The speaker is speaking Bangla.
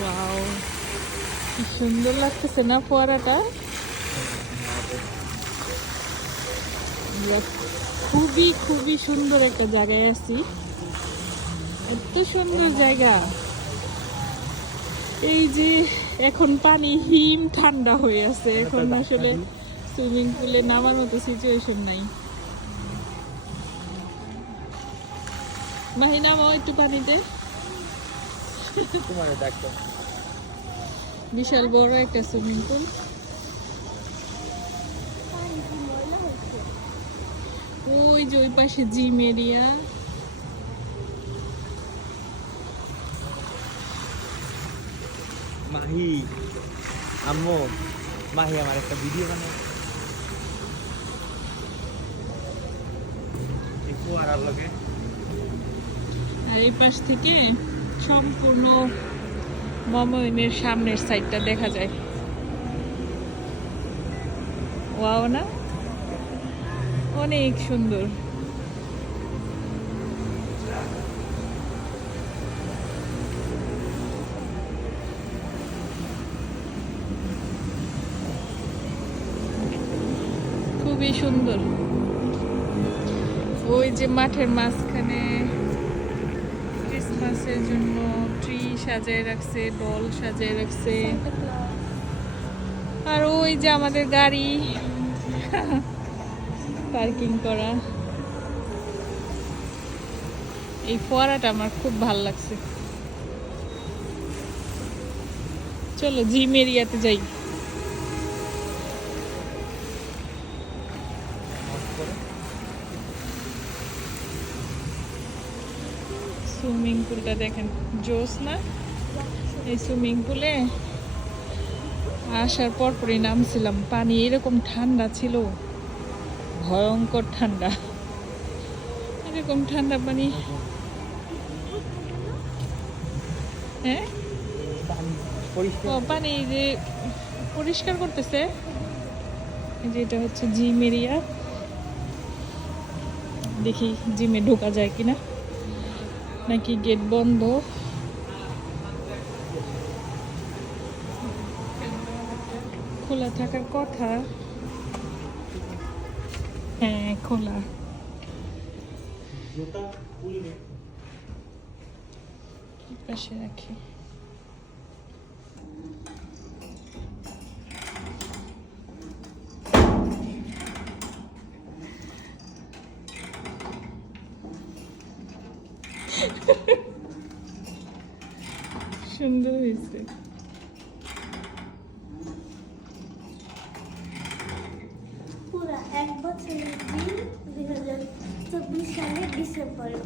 ওয়াও কি সুন্দর লাগতেছে না ফোয়ারাটা? খুবই খুবই সুন্দর একটা জায়গায় আছি। এত সুন্দর জায়গা। এই যে এখন পানি হিম ঠান্ডা হয়ে আছে। এখন আসলে সুইমিং পুলে নামার মতো সিচুয়েশন নাই। মাহি নামাও একটু পানিতে। বিশাল বড় একটা সুইমিং পুল। ওই যে ওই পাশে জিম এরিয়া। মাহি আম্মু মাহি আমার একটা ভিডিও এই ফোয়ারার লগে আর এই পাশ থেকে সম্পূর্ণ মমইনের সামনের সাইডটা দেখা যায়। ওয়াও না? অনেক সুন্দর। খুবই সুন্দর। ওই যে মাঠের মাঝখানে ক্রিসমাসের জন্য ট্রি সাজিয়ে রাখছে, ডল সাজিয়ে রাখছে। আর ওই যে আমাদের গাড়ি, পার্কিং করা। এই ফোয়ারাটা আমার খুব ভালো লাগছে। চলো জিম এরিয়াতে যাই। সুইমিং পুলটা দেখেন জোস না? এই সুইমিং পুলে আসার পর পরই নামছিলাম, পানি এরকম ঠান্ডা ছিল, ভয়ঙ্কর ঠান্ডা। এরকম ঠান্ডা পানি। হ্যাঁ? পানি যে পরিষ্কার করতেছে, এই যে এটা হচ্ছে জিম এরিয়া। দেখি জিমে ঢোকা যায় কিনা। নাকি গেট বন্ধ? খোলা থাকার কথা? হ্যাঁ খোলা। পাশে রাখি। সুন্দর হয়েছে। পুরো এক বছরের দিন দুই হাজার চব্বিশ সালের ডিসেম্বরে।